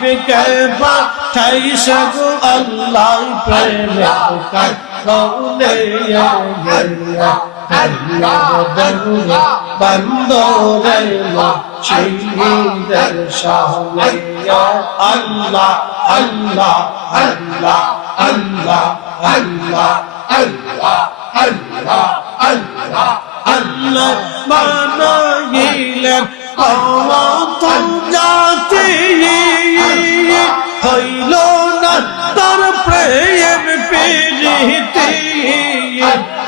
হাবিবকে পাঠাইস গো আল্লাহ প্রেমে সামনে। আল্লাহ আল্লাহ আল্লাহ আল্লাহ আল্লাহ আল্লাহ আল্লাহ আল্লাহ আল্লাহ। বানাইলেন কত জাতি হইল না তার প্রেম প্রীতি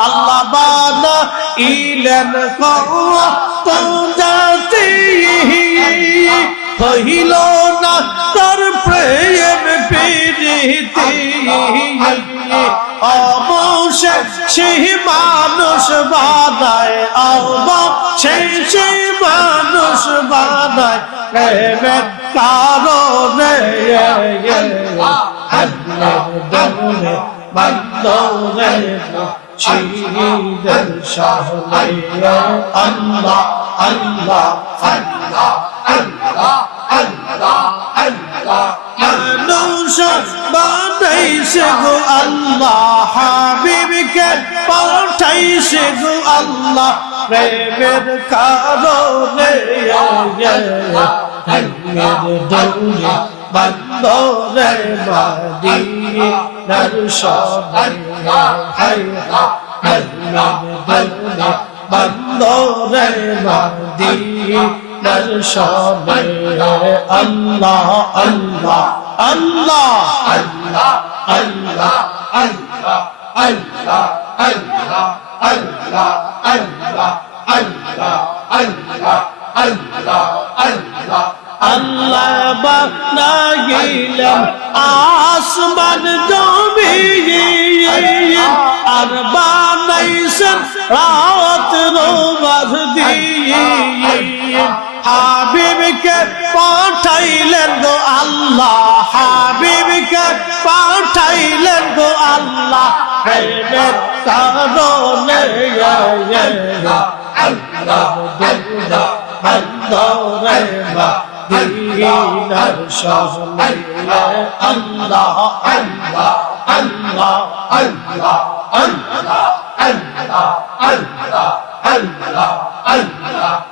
আল্লাহ বানাইলেন কত জাতি হইল না তার প্রেম সেই মানুষ বাদায় আল্লাহ, সেই সেই মানুষ বাদায় প্রেমের কারণে শহীদের শাহলাইয়া আল্লাহ আল্লাহ আল্লাহ আল্লাহ আল্লাহ। মানুষ বানাইছে গো আল্লাহ, হাবিবকে পাঠাইছে গো আল্লাহ। প্রেমের কারণে ধর্মের দৌড়ে বন্দরে মাদিনার সবে হাই ধর্মের দৌড়ে বন্দরে মাদিনার সবে আল্লাহ আল্লাহ আল্লাহ আল্লাহ। আল্লাহ আল্লাহ আল্লাহ আল্লাহ আল্লাহ আল্লাহ আল্লাহ আল্লাহ আল্লাহ আল্লাহ। আল্লাহ বানাইলেন আসমান জমি আর বানাইছেন রাত রোমার দিয়ে হাবিবকে পাঠাইলেন গো আল্লাহ, হাবিবকে পাঠাইলেন গো আল্লাহ। প্রেমের কারণে আল্লাহ আল্লাহ আল্লাহ আল্লাহ। মদিনার সামনে আল্লাহ আল্লাহ আল্লাহ আল্লাহ আল্লাহ আল্লাহ আল্লাহ আল্লাহ আল্লাহ।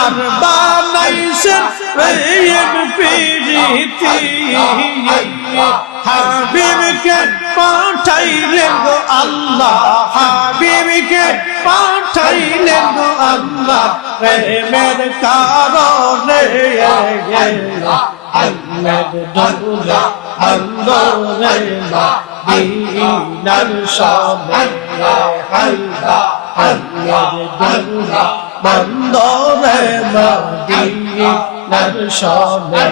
আর বানাইছেন প্রেম পীর হাবিবকে পাঠাইলেন গো আল্লাহ হাবিবকে পাঠাইলেন গো আল্লাহ প্রেমের কারণে আল্লাহ দৌলা বন্দরে মদিনার সামনে হাইদা আল্লাহ দৌলা বন্দরে মদিনার সামনে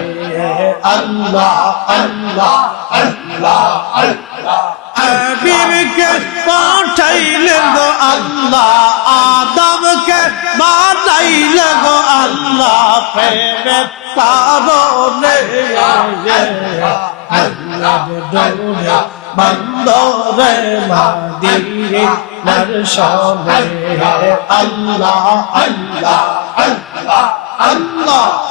আল্লাহ আল্লাহ আল্লাহ আল্লাহ। হাবিবকে পাঠাইলেন গো আল্লাহ আদমকে বানাইলেন গো আল্লাহ প্রেমের কারণে আল্লাহ দৌড়ে বন্দরে মাদিনার সামনে। আল্লাহ আল্লাহ আল্লাহ আল্লাহ।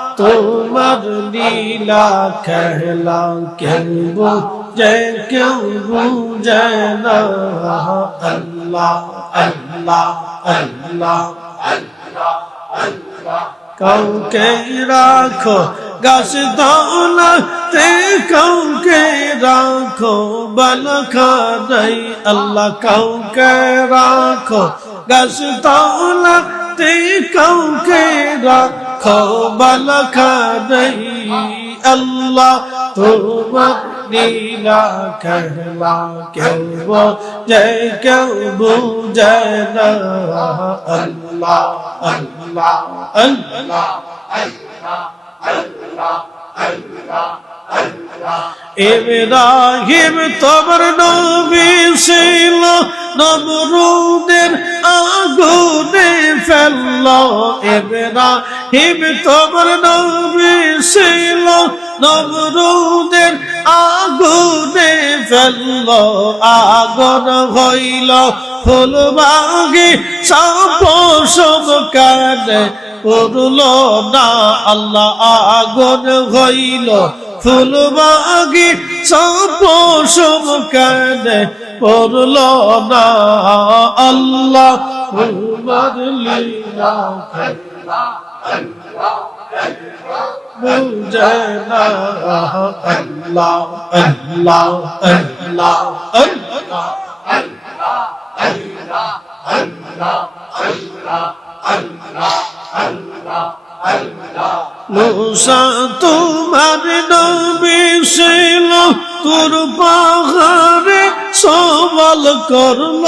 তোমার লীলা খেলা কেউ বুঝে কেউ বুঝে না আল্লাহ আল্লাহ আল্লাহ কাউকে রাখো গাছ দৌলতে কাউকে রাখো বালখা নাই আল্লাহ কাউকে রাখো গাছ দৌলতে কাউকে রাখো বালখা নাই আল্লাহ, তোমার লীলা খেলা কেউ বোঝে কেউ বুঝে না। আল্লাহ আল্লাহ আল্লাহ, ইব্রাহিম তোমার নবী ছিল, নমরুদের আগুনে ফেলল আগুনে ফেলল, আগুন হইল ফুলবাগি সব সব কানে না, আল্লাহ আগুন হইল ফুলবাগি সব সব কানে না, আল্লাহ তোমার নবী ছিল তোর পাহাড়ে। সওয়াল করল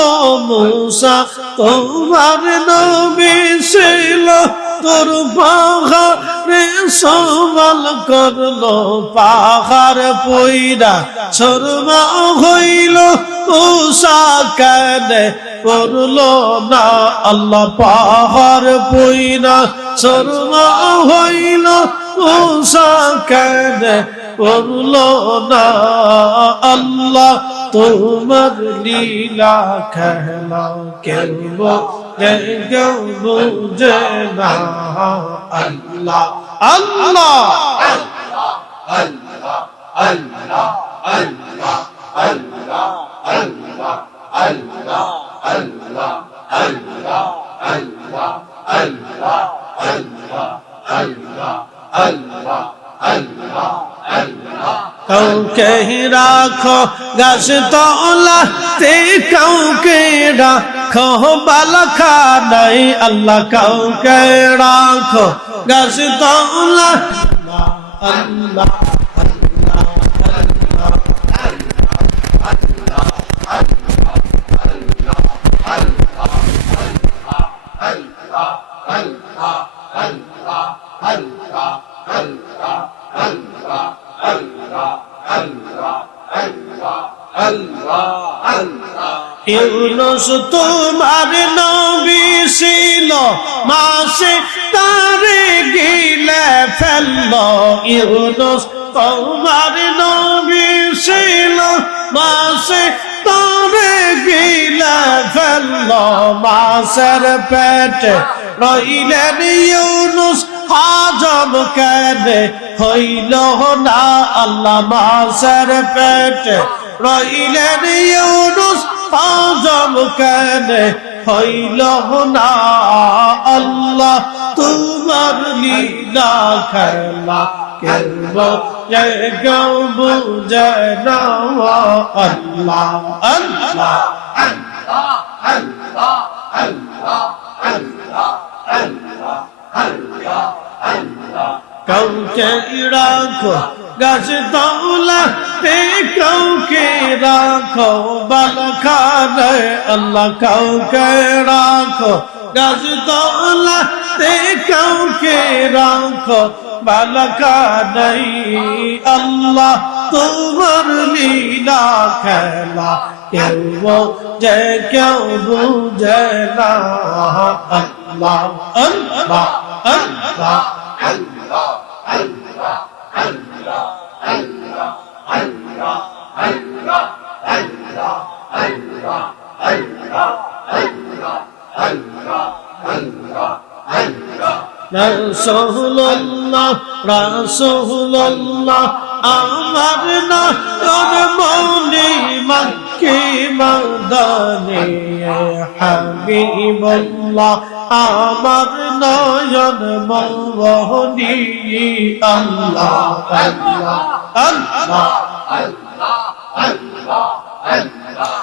মুসা, তোমার নবী ছিল তোর পাহাড়ে। সওয়াল করল পাহাড় পইরা শর্মা হইল মুসা কানে। পড়ল না আল্লাহ পাহাড় পইরা শর্মা হইল মুসা কানে। পড়ল না আল্লাহ তোমার লীলা খেলা কেব বুঝে না। আল্লাহ আল্লাহ রাখো গাছ তলা তে কাউকে রাখো বালখা নাই আল্লাহ কাউকে রাখো গাছ তলা আল্লাহ ইউনুস, তোমার নবী ছিল, মাসে তারে গিলে ফেলল। ইউনুস, তোমার নবী ছিল, মাসে তারে গিলে ফেলল। মাসের পেটে রইলেন কেনে হইল না আল্লাহ মাসের পেটে রইলেন ইউনুস হাজম কেনে হইল না আল্লাহ তোমার লীলা খেলা যে গৌ বুঝে না আল্লাহ আল্লাহ কাউকে রাখো, গাছ দৌলা তে কাউকে রাখো বালখানে আল্লাহ কাউকে রাখো, গাছ দৌলা তে কাউকে রাখো বালখানে আল্লাহ তোমার লীলা খেলা, কেউ যে কেউ বুঝে না, আল্লাহ আল্লাহ আল্লাহ। رسول الله رسول الله আমার না তোর মৌনি মাকে মদানে? হাবিবুল্লাহ, আমার নয়ন মৌনি আল্লাহ আল্লাহ আল্লাহ আল্লাহ আল্লাহ আল্লাহ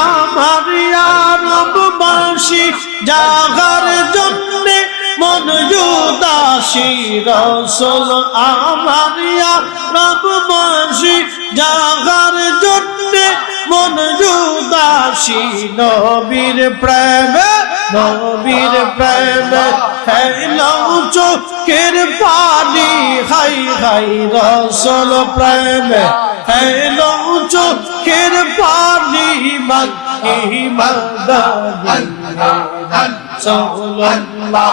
আমার আরব বাসী, জাগার জন্মে মনজুদ আসি রসল আমারিয়া রব মাসি জাগার জন্যে মনজুদ আসি নবীর প্রেমে নবীর প্রেমে ফেলাও চোখের পানি, হাই হাই রসল প্রেমে ফেলাও চোখের পানি মাগি মাগি সাল্লাল্লাহ।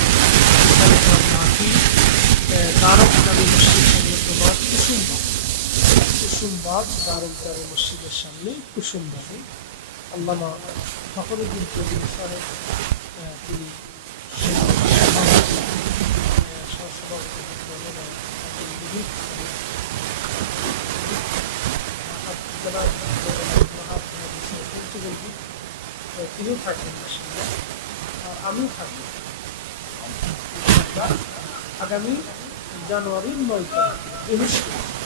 কুসুমবাগ দারুল দারে মসজিদের সামনে কুসুমবাগে আল্লামা ফখরুদ্দিন কবির স্যারের তিনি তিনিও থাকবেন আর আমিও থাকব আগামী জানুয়ারি নয় তারিখ।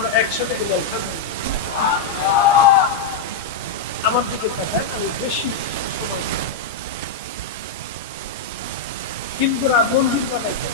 আমরা একসাথে আমার দিকে তাকায় আমি বেশি সময় কিন্তু মন্দির বানাইতে